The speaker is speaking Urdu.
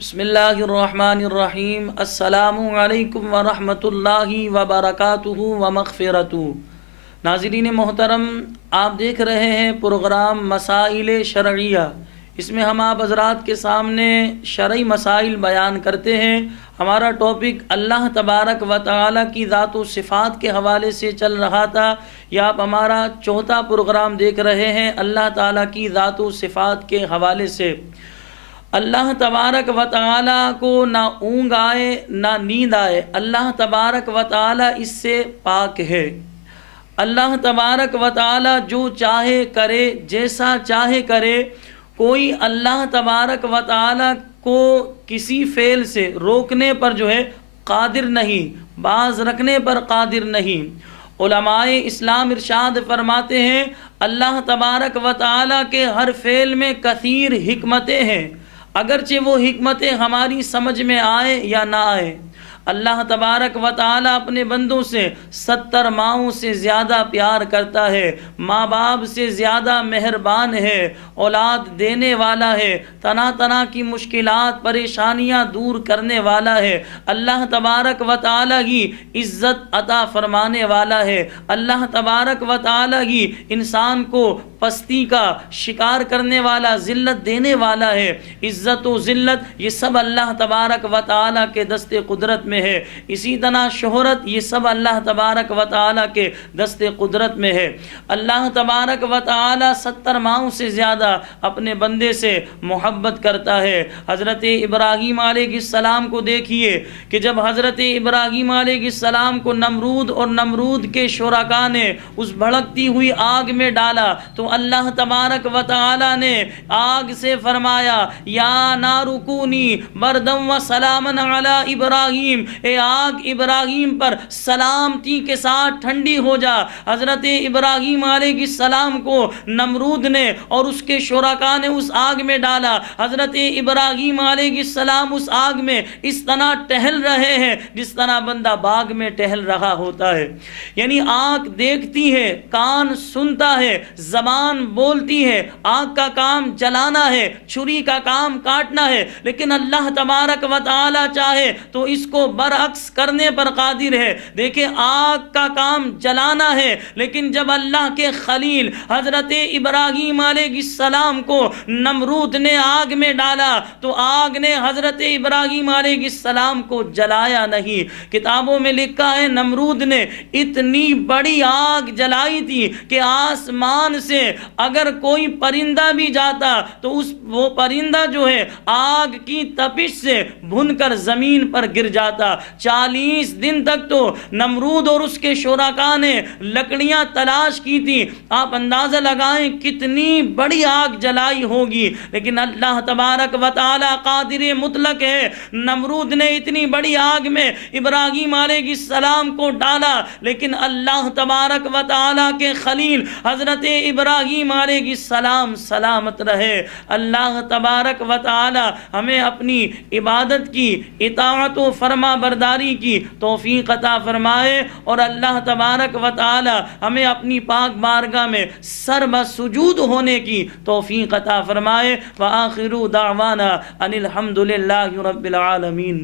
بسم اللہ الرحمن الرحیم۔ السلام علیکم ورحمۃ اللہ وبرکاتہ ومغفرتہ۔ ناظرین محترم، آپ دیکھ رہے ہیں پروگرام مسائل شرعیہ۔ اس میں ہم آپ حضرات کے سامنے شرعی مسائل بیان کرتے ہیں۔ ہمارا ٹاپک اللہ تبارک و تعالی کی ذات و صفات کے حوالے سے چل رہا تھا۔ یہ آپ ہمارا چوتھا پروگرام دیکھ رہے ہیں اللہ تعالی کی ذات و صفات کے حوالے سے۔ اللہ تبارک و تعالی کو نہ اونگ آئے نہ نیند آئے، اللہ تبارک و تعالی اس سے پاک ہے۔ اللہ تبارک و تعالی جو چاہے کرے، جیسا چاہے کرے۔ کوئی اللہ تبارک و تعالی کو کسی فعل سے روکنے پر قادر نہیں، باز رکھنے پر قادر نہیں۔ علماء اسلام ارشاد فرماتے ہیں اللہ تبارک و تعالی کے ہر فعل میں کثیر حکمتیں ہیں، اگرچہ وہ حکمتیں ہماری سمجھ میں آئے یا نہ آئے۔ اللہ تبارک و تعالی اپنے بندوں سے 70 ماؤں سے زیادہ پیار کرتا ہے، ماں باپ سے زیادہ مہربان ہے، اولاد دینے والا ہے، طرح طرح کی مشکلات پریشانیاں دور کرنے والا ہے۔ اللہ تبارک و تعالی ہی عزت عطا فرمانے والا ہے۔ اللہ تبارک و تعالی ہی انسان کو پستی کا شکار کرنے والا، ذلت دینے والا ہے۔ عزت و ذلت یہ سب اللہ تبارک و تعالی کے دست قدرت میں ہے۔ اسی طرح شہرت یہ سب اللہ تبارک و تعالی کے دست قدرت میں ہے۔ اللہ تبارک و تعالی 70 ماؤں سے زیادہ اپنے بندے سے محبت کرتا ہے۔ حضرت ابراہیم علیہ السلام کو دیکھیے کہ جب حضرت ابراہیم علیہ السلام کو نمرود اور نمرود کے شرکاء نے اس بھڑکتی ہوئی آگ میں ڈالا تو اللہ تبارک و تعالی نے آگ سے فرمایا یا نار کونی بردم و سلاما علی ابراہیم، اے آگ ابراہیم پر سلامتی کے ساتھ ٹھنڈی ہو جا۔ حضرت ابراہیم علیہ السلام کو نمرود نے اور اس کے شرکاء نے اس آگ میں ڈالا۔ حضرت ابراہیم علیہ السلام اس آگ میں اس طرح ٹہل رہے ہیں جس طرح بندہ باغ میں ٹہل رہا ہوتا ہے۔ یعنی آنکھ دیکھتی ہے، کان سنتا ہے، زبان بولتی ہے، آگ کا کام جلانا ہے، چھری کا کام کاٹنا ہے، لیکن اللہ تبارک و تعالی چاہے تو اس کو برعکس کرنے پر قادر ہے۔ دیکھیں آگ کا کام جلانا ہے، لیکن جب اللہ کے خلیل حضرت ابراہیم علیہ السلام کو نمرود نے آگ میں ڈالا تو آگ نے حضرت ابراہیم علیہ السلام کو جلایا نہیں۔ کتابوں میں لکھا ہے نمرود نے اتنی بڑی آگ جلائی تھی کہ آسمان سے اگر کوئی پرندہ بھی جاتا تو وہ پرندہ آگ کی تپش سے بھن کر زمین پر گر جاتا۔ 40 دن تک تو نمرود اور اس کے شرکاء نے لکڑیاں تلاش کی تھی۔ آپ اندازہ لگائیں کتنی بڑی آگ جلائی ہوگی، لیکن اللہ تبارک و تعالی قادر مطلق ہے۔ نمرود نے اتنی بڑی آگ میں ابراہیم علیہ السلام کو ڈالا، لیکن اللہ تبارک و تعالی کے خلیل حضرت ابراہیم علیہ السلام سلامت رہے۔ اللہ تبارک و تعالی ہمیں اپنی عبادت کی، اطاعت و فرما برداری کی توفیق عطا فرمائے، اور اللہ تبارک و تعالی ہمیں اپنی پاک بارگاہ میں سر بسجود ہونے کی توفیق عطا فرمائے۔ وآخر دعوانا ان الحمد للہ رب العالمین۔